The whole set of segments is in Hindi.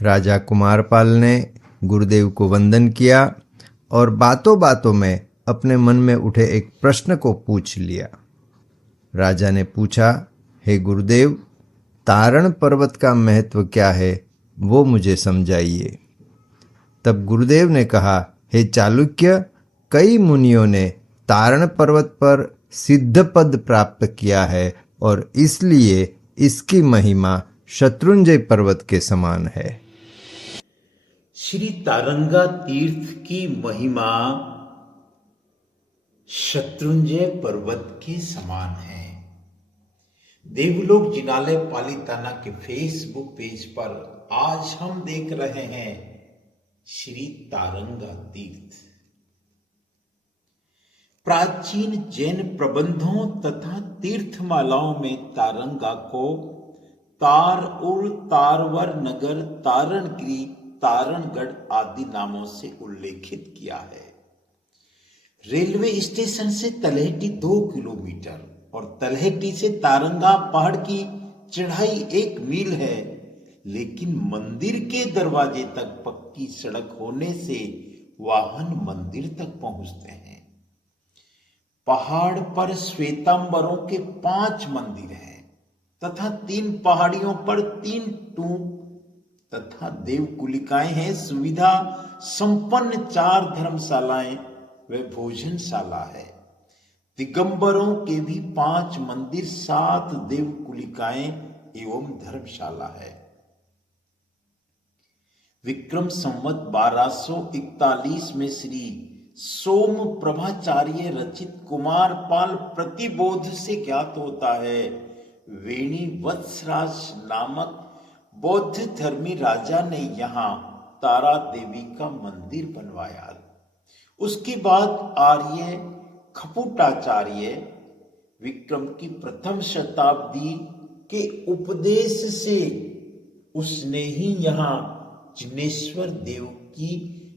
राजा कुमारपाल ने गुरुदेव को वंदन किया और बातों बातों में अपने मन में उठे एक प्रश्न को पूछ लिया। राजा ने पूछा, हे गुरुदेव, तारण पर्वत का महत्व क्या है, वो मुझे समझाइए। तब गुरुदेव ने कहा, हे चालुक्य, कई मुनियों ने तारण पर्वत पर सिद्ध पद प्राप्त किया है और इसलिए इसकी महिमा शत्रुंजय पर्वत के समान है। श्री तारंगा तीर्थ की महिमा शत्रुंजय पर्वत के समान है। देवलोक जिनालय पालीताना के फेसबुक पेज पर आज हम देख रहे हैं श्री तारंगा तीर्थ। प्राचीन जैन प्रबंधों तथा तीर्थमालाओं में तारंगा को तारउर, तारवर नगर, तारणगिरी, तारणगढ़ आदि नामों से उल्लेखित किया है। रेलवे स्टेशन से तलहटी 2 किलोमीटर और तलहटी से तारंगा पहाड़ की चढ़ाई 1 मील है, लेकिन मंदिर के दरवाजे तक पक्की सड़क होने से वाहन मंदिर तक पहुंचते हैं। पहाड़ पर श्वेतांबरों के 5 मंदिर हैं तथा 3 पहाड़ियों पर 3 टूप तथा देवकुलिकाएं हैं। सुविधा संपन्न 4 धर्मशालाएं व भोजनशाला है। दिगंबरों के भी 5 मंदिर, 7 देवकुलिकाएं एवं धर्मशाला है। विक्रम संवत 1241 में श्री सोम प्रभाचार्य रचित कुमारपाल प्रतिबोध से ज्ञात होता है, वेणी वत्सराज नामक बौद्ध धर्मी राजा ने यहाँ तारा देवी का मंदिर बनवाया। उसके बाद आर्य खपुटाचार्य विक्रम की प्रथम शताब्दी के उपदेश से उसने ही यहाँ जिनेश्वर देव की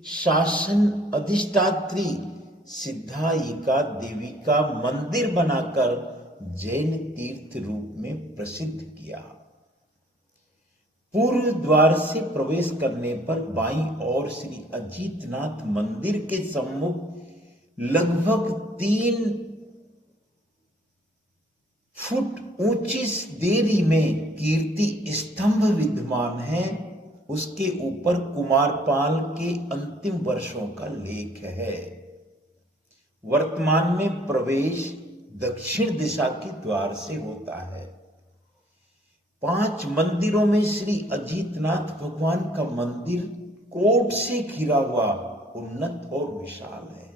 शासन अधिष्ठात्री सिद्धायिका देवी का मंदिर बनाकर जैन तीर्थ रूप में प्रसिद्ध किया। पूर्व द्वार से प्रवेश करने पर बाईं ओर श्री अजीतनाथ मंदिर के सम्मुख लगभग 3 फुट ऊंची देरी में कीर्ति स्तंभ विद्यमान है। उसके ऊपर कुमारपाल के अंतिम वर्षों का लेख है। वर्तमान में प्रवेश दक्षिण दिशा के द्वार से होता है। 5 मंदिरों में श्री अजीतनाथ भगवान का मंदिर कोट से घिरा हुआ उन्नत और विशाल है।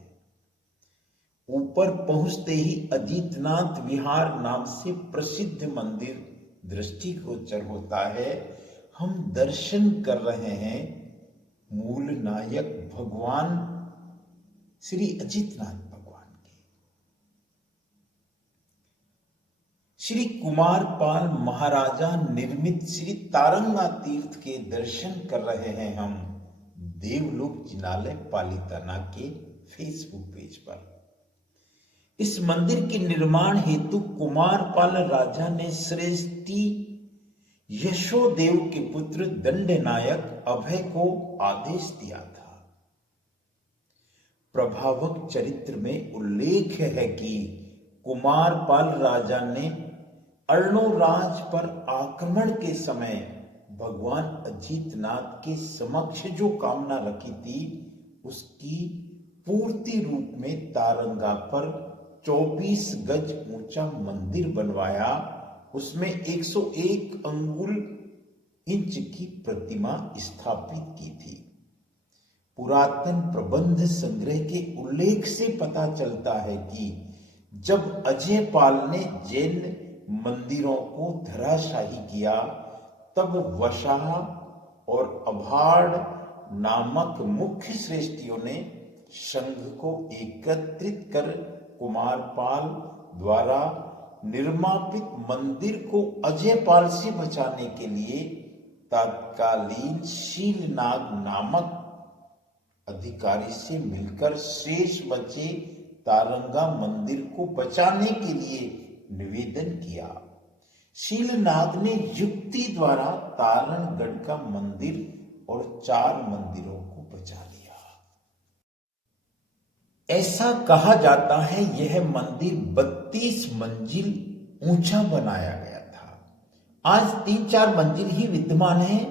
ऊपर पहुंचते ही अजीतनाथ विहार नाम से प्रसिद्ध मंदिर दृष्टिगोचर होता है। हम दर्शन कर रहे हैं मूल नायक भगवान श्री अजीतनाथ भगवान के। श्री कुमारपाल महाराजा निर्मित श्री तारंगा तीर्थ के दर्शन कर रहे हैं हम देवलोक जिनालय पालीताना के फेसबुक पेज पर। इस मंदिर के निर्माण हेतु कुमारपाल राजा ने श्रेष्ठी यशोदेव के पुत्र दंडनायक अभय को आदेश दिया था। प्रभावक चरित्र में उल्लेख है कि कुमारपाल राजा ने अर्णोराज पर आक्रमण के समय भगवान अजीतनाथ के समक्ष जो कामना रखी थी, उसकी पूर्ति रूप में तारंगा पर 24 गज ऊंचा मंदिर बनवाया। उसमें 101 अंगुल इंच की प्रतिमा स्थापित की थी। पुरातन प्रबंध संग्रह के उल्लेख से पता चलता है कि जब अजयपाल ने जैन मंदिरों को धराशाही किया, तब वशाह और अभाड़ नामक मुख्य श्रेष्ठियों ने संघ को एकत्रित कर कुमारपाल द्वारा निर्मापित मंदिर को अजयपाल से बचाने के लिए तत्कालीन शीलनाग नामक अधिकारी से मिलकर शेष बचे तारंगा मंदिर को बचाने के लिए निवेदन किया। शीलनाग ने युक्ति द्वारा तारणगढ़ का मंदिर और 4 मंदिरों को बचा लिया। ऐसा कहा जाता है यह मंदिर 32 मंजिल ऊंचा बनाया गया था। आज 3-4 मंजिल ही विद्यमान है।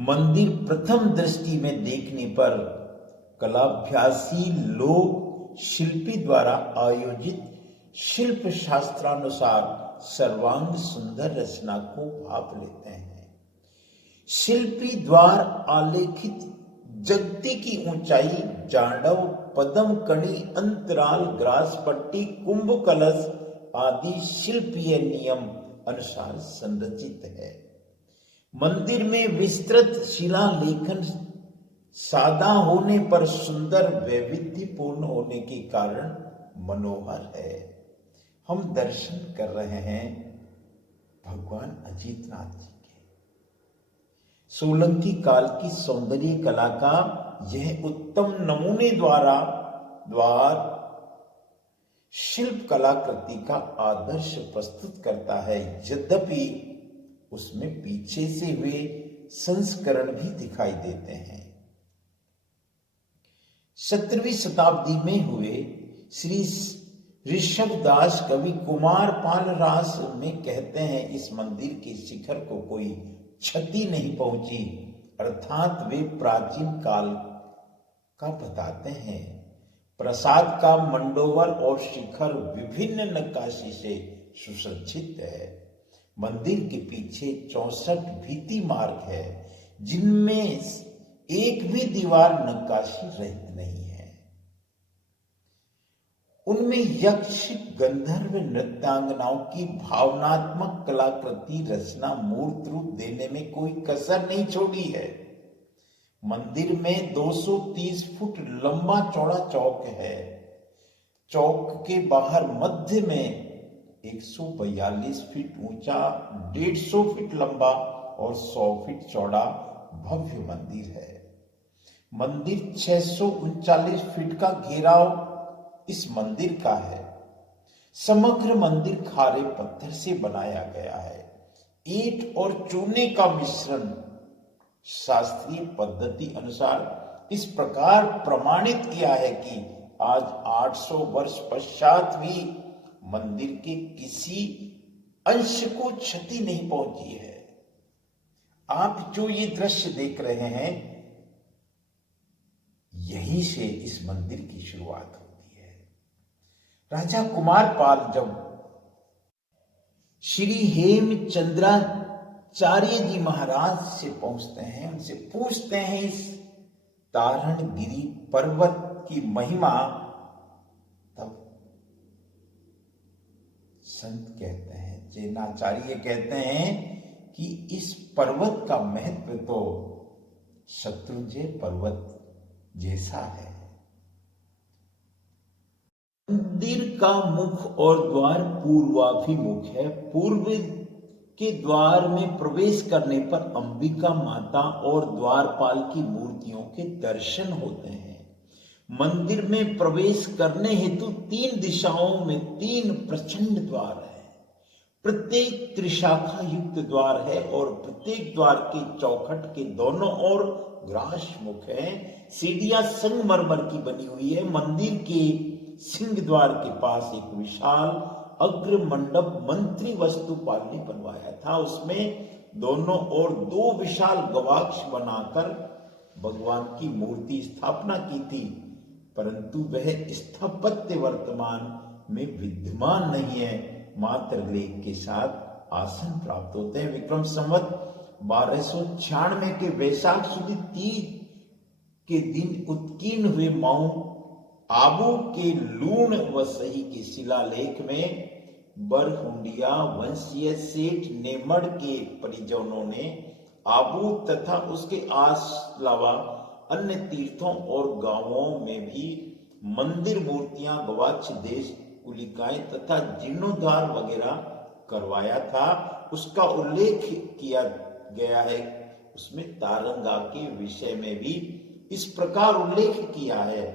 मंदिर प्रथम दृष्टि में देखने पर कलाभ्यासी लोग शिल्पी द्वारा आयोजित शिल्प शास्त्रानुसार सर्वांग सुंदर रचना को भाप लेते हैं। शिल्पी द्वार आलेखित जगती की ऊंचाई, जांडव, पदम कणी, अंतराल, ग्रास पट्टी, कुंभ कलश आदि शिल्पीय नियम अनुसार संरचित है। मंदिर में विस्तृत शिलालेखन सादा होने पर सुंदर वैविध्यपूर्ण होने के कारण मनोहर है। हम दर्शन कर रहे हैं भगवान अजीतनाथ जी के। सोलंकी काल की सौंदर्य कला का यह उत्तम नमूने द्वार शिल्प कलाकृति का आदर्श प्रस्तुत करता है। यद्यपि उसमें पीछे से हुए संस्करण भी दिखाई देते हैं। 17वीं शताब्दी में हुए श्री ऋषभदास कवि कुमार पाल रास में कहते हैं, इस मंदिर के शिखर को कोई क्षति नहीं पहुंची, अर्थात वे प्राचीन काल का बताते हैं। प्रासाद का मंडोवर और शिखर विभिन्न नक्काशी से सुसज्जित है। मंदिर के पीछे 64 भीति मार्ग है, जिनमें एक भी दीवार नक्काशी रहित नहीं है। उनमें यक्ष, गंधर्व, नृत्यांगनाओं की भावनात्मक कलाकृति रचना मूर्त रूप देने में कोई कसर नहीं छोड़ी है। मंदिर में 230 फुट लंबा चौड़ा चौक है। चौक के बाहर मध्य में 142 फीट ऊंचा, 150 फीट लंबा और 100 फीट चौड़ा भव्य मंदिर है। मंदिर 639 फीट का घेराव इस मंदिर का है। समग्र मंदिर खारे पत्थर से बनाया गया है। ईंट और चूने का मिश्रण शास्त्रीय पद्धति अनुसार इस प्रकार प्रमाणित किया है कि आज 800 वर्ष पश्चात भी मंदिर के किसी अंश को क्षति नहीं पहुंची है। आप जो ये दृश्य देख रहे हैं, यहीं से इस मंदिर की शुरुआत होती है। राजा कुमारपाल जब श्री हेमचंद्राचार्य जी महाराज से पहुंचते हैं, उनसे पूछते हैं इस तारणगिरी पर्वत की महिमा, तब संत कहते हैं, जैनाचार्य कहते हैं कि इस पर्वत का महत्व तो शत्रुंजय पर्वत जैसा है। मंदिर का मुख और द्वार पूर्वाभिमुख है। पूर्व के द्वार में प्रवेश करने पर अंबिका माता और द्वारपाल की मूर्तियों के दर्शन होते हैं। मंदिर में प्रवेश करने हेतु 3 दिशाओं में 3 प्रचंड द्वार है। प्रत्येक त्रिशाखा युक्त द्वार है और प्रत्येक द्वार के चौखट के दोनों ओर ग्रास मुख है। सीढ़ियां संगमरमर की बनी हुई है। मंदिर के सिंह द्वार के पास एक विशाल अग्र मंडप मंत्री वस्तुपाल ने बनवाया था। उसमें दोनों ओर 2 विशाल गवाक्ष बनाकर भगवान की मूर्ति स्थापना की थी, परंतु वह स्थापत्य वर्तमान में विद्यमान नहीं है। मात्र लेख के साथ आसन प्राप्त होते हैं। विक्रम संवत 1296 के वैशाख सुदी 30 के दिन उत्कीर्ण हुए माउंट आबू के लूण व सही के शिलालेख में बरहुंडिया वंशीय सेठ नेमड़ के परिजनों ने आबू तथा उसके अलावा अन्य तीर्थों और गांवों में भी मंदिर मूर्तियां, गवाक्ष देश, कुलिकाएं तथा जीर्णोद्धार वगैरह करवाया था। उसका उल्लेख किया गया है। उसमें तारंगा के विषय में भी इस प्रकार उल्लेख किया है।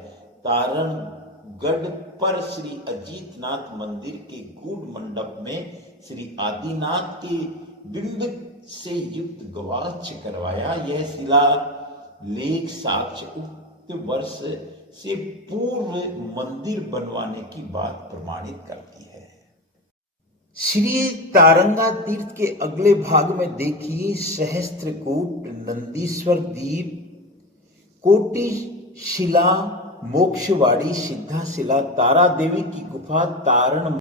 तारणगढ़ पर श्री अजीतनाथ मंदिर के गूढ़ मंडप में श्री आदिनाथ के बिंब से युक्त गवाक्ष करवाया। यह शिला लेख साक्ष्य उक्त वर्ष से पूर्व मंदिर बनवाने की बात प्रमाणित करती है। श्री तारंगा तीर्थ के अगले भाग में देखिए सहस्त्रकूट, नंदीश्वर द्वीप, कोटि शिला, मोक्षवाड़ी, सिद्धा शिला, तारा देवी की गुफा, तारण